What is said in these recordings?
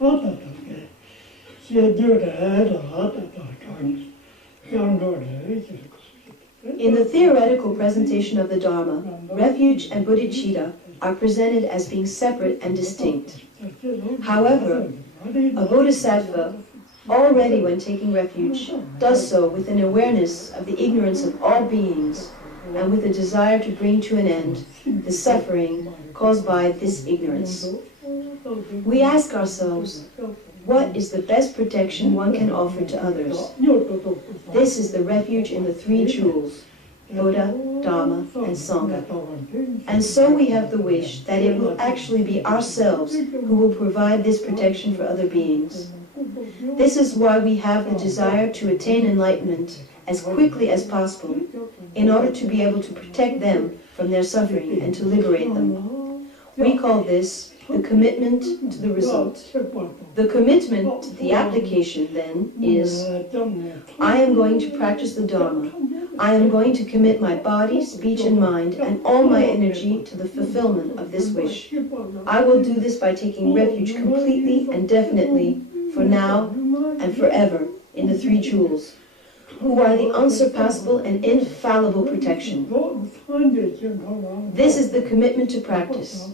In the theoretical presentation of the Dharma, refuge and bodhicitta are presented as being separate and distinct. However, a bodhisattva, already when taking refuge, does so with an awareness of the ignorance of all beings and with a desire to bring to an end the suffering caused by this ignorance. We ask ourselves, what is the best protection one can offer to others? This is the refuge in the three jewels, Buddha, Dharma, and Sangha. And so we have the wish that it will actually be ourselves who will provide this protection for other beings. This is why we have the desire to attain enlightenment as quickly as possible in order to be able to protect them from their suffering and to liberate them. We call this the commitment to the result. The commitment to the application, then, is, I am going to practice the Dharma. I am going to commit my body, speech, and mind, and all my energy to the fulfillment of this wish. I will do this by taking refuge completely and definitely, for now and forever, in the three jewels, who are the unsurpassable and infallible protection. This is the commitment to practice.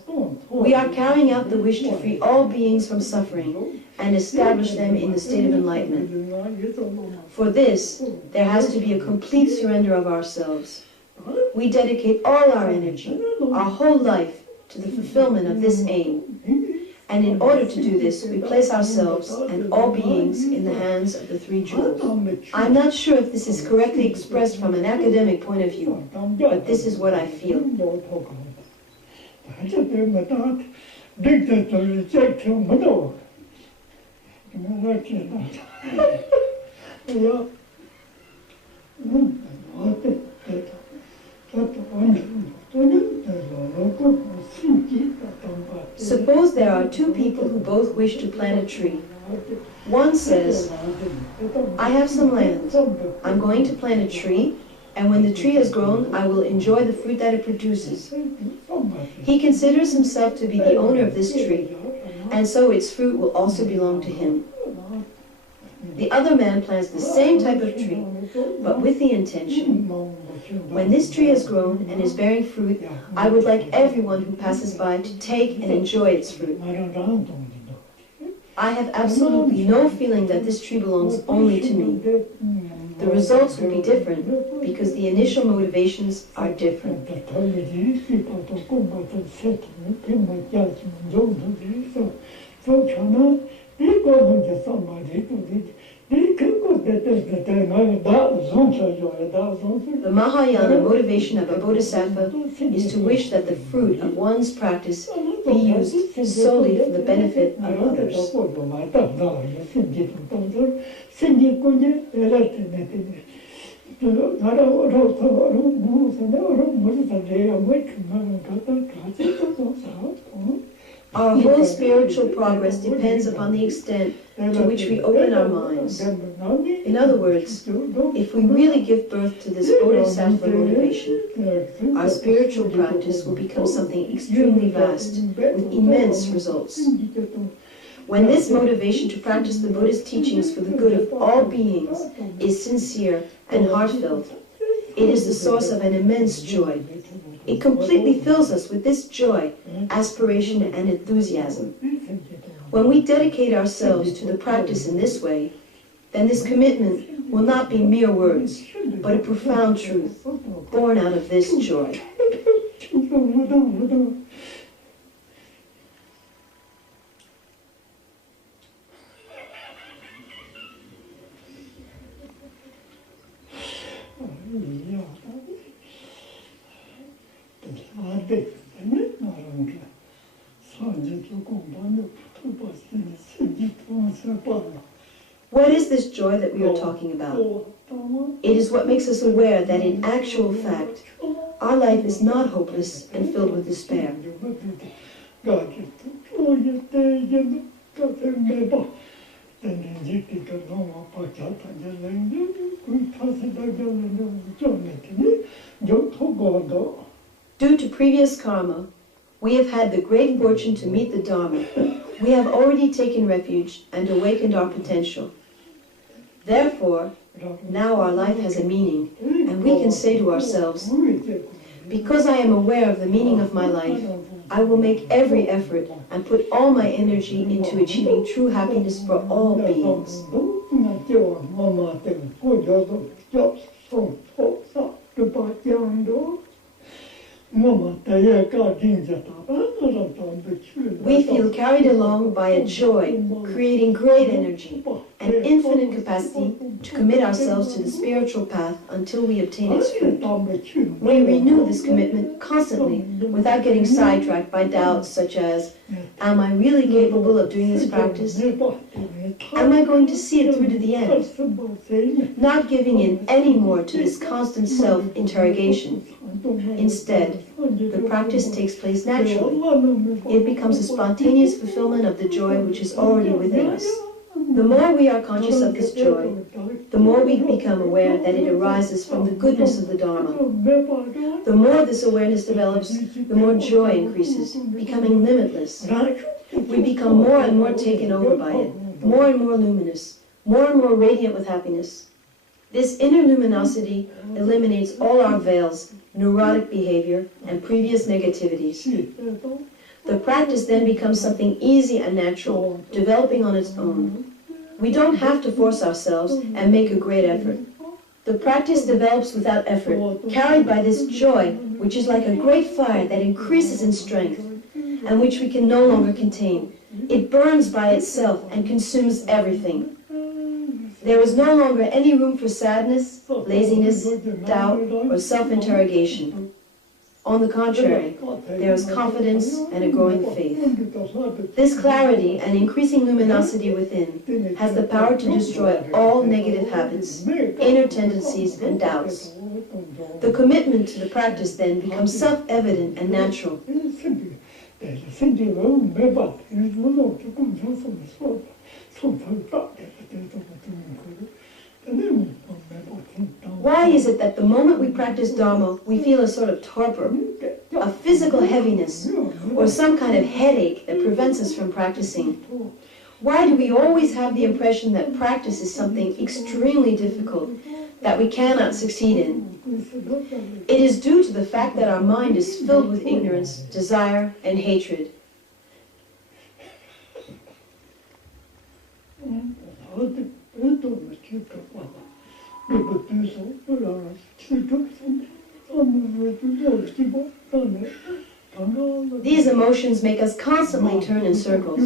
We are carrying out the wish to free all beings from suffering and establish them in the state of enlightenment. For this, there has to be a complete surrender of ourselves. We dedicate all our energy, our whole life, to the fulfillment of this aim. And in order to do this, we place ourselves and all beings in the hands of the three jewels. I'm not sure if this is correctly expressed from an academic point of view, but this is what I feel. Suppose there are two people who both wish to plant a tree. One says, I have some land. I'm going to plant a tree, and when the tree has grown, I will enjoy the fruit that it produces. He considers himself to be the owner of this tree, and so its fruit will also belong to him. The other man plants the same type of tree, but with the intention, when this tree has grown and is bearing fruit, I would like everyone who passes by to take and enjoy its fruit. I have absolutely no feeling that this tree belongs only to me. The results will be different because the initial motivations are different. The Mahayana motivation of a bodhisattva is to wish that the fruit of one's practice be used solely for the benefit of others. Our whole spiritual progress depends upon the extent to which we open our minds. In other words, if we really give birth to this bodhisattva motivation, our spiritual practice will become something extremely vast, with immense results. When this motivation to practice the Buddha's teachings for the good of all beings is sincere and heartfelt, it is the source of an immense joy. It completely fills us with this joy, aspiration, and enthusiasm. When we dedicate ourselves to the practice in this way, then this commitment will not be mere words, but a profound truth, born out of this joy. What is this joy that we are talking about? It is what makes us aware that in actual fact, our life is not hopeless and filled with despair. Due to previous karma, we have had the great fortune to meet the Dharma. We have already taken refuge and awakened our potential. Therefore, now our life has a meaning, and we can say to ourselves, because I am aware of the meaning of my life, I will make every effort and put all my energy into achieving true happiness for all beings. We feel carried along by a joy, creating great energy and infinite capacity to commit ourselves to the spiritual path until we obtain its fruit. We renew this commitment constantly without getting sidetracked by doubts such as, am I really capable of doing this practice? Am I going to see it through to the end? Not giving in anymore to this constant self-interrogation. Instead, the practice takes place naturally. It becomes a spontaneous fulfillment of the joy which is already within us. The more we are conscious of this joy, the more we become aware that it arises from the goodness of the Dharma. The more this awareness develops, the more joy increases, becoming limitless. We become more and more taken over by it, more and more luminous, more and more radiant with happiness. This inner luminosity eliminates all our veils, neurotic behavior, and previous negativities. The practice then becomes something easy and natural, developing on its own. We don't have to force ourselves and make a great effort. The practice develops without effort, carried by this joy, which is like a great fire that increases in strength, and which we can no longer contain. It burns by itself and consumes everything. There is no longer any room for sadness, laziness, doubt, or self-interrogation. On the contrary, there is confidence and a growing faith. This clarity and increasing luminosity within has the power to destroy all negative habits, inner tendencies, and doubts. The commitment to the practice then becomes self-evident and natural. Why is it that the moment we practice Dharma, we feel a sort of torpor, a physical heaviness, or some kind of headache that prevents us from practicing? Why do we always have the impression that practice is something extremely difficult, that we cannot succeed in? It is due to the fact that our mind is filled with ignorance, desire, and hatred. These emotions make us constantly turn in circles.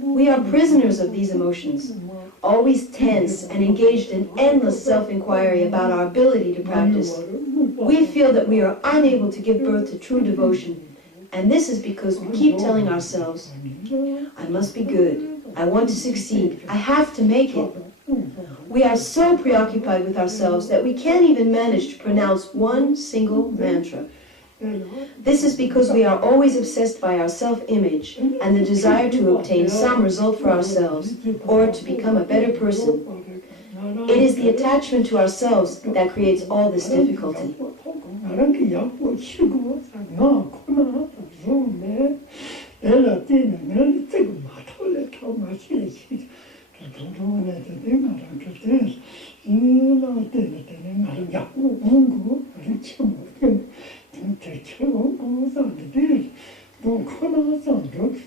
We are prisoners of these emotions, always tense and engaged in endless self-inquiry about our ability to practice. We feel that we are unable to give birth to true devotion, and this is because we keep telling ourselves, I must be good, I want to succeed, I have to make it. We are so preoccupied with ourselves that we can't even manage to pronounce one single mantra. This is because we are always obsessed by our self-image and the desire to obtain some result for ourselves or to become a better person. It is the attachment to ourselves that creates all this difficulty.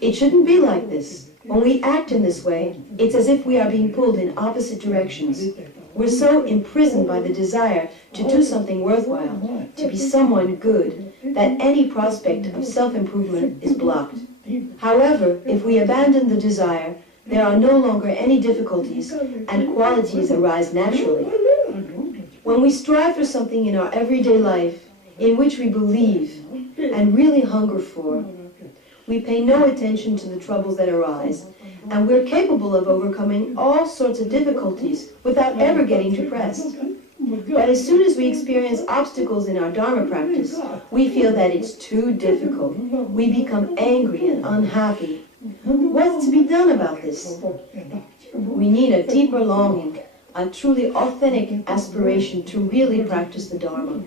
It shouldn't be like this. When we act in this way, it's as if we are being pulled in opposite directions. We're so imprisoned by the desire to do something worthwhile, to be someone good, that any prospect of self-improvement is blocked. However, if we abandon the desire, there are no longer any difficulties, and qualities arise naturally. When we strive for something in our everyday life, in which we believe and really hunger for, we pay no attention to the troubles that arise, and we're capable of overcoming all sorts of difficulties without ever getting depressed. But as soon as we experience obstacles in our Dharma practice, we feel that it's too difficult. We become angry and unhappy. What's to be done about this? We need a deeper longing, a truly authentic aspiration to really practice the Dharma.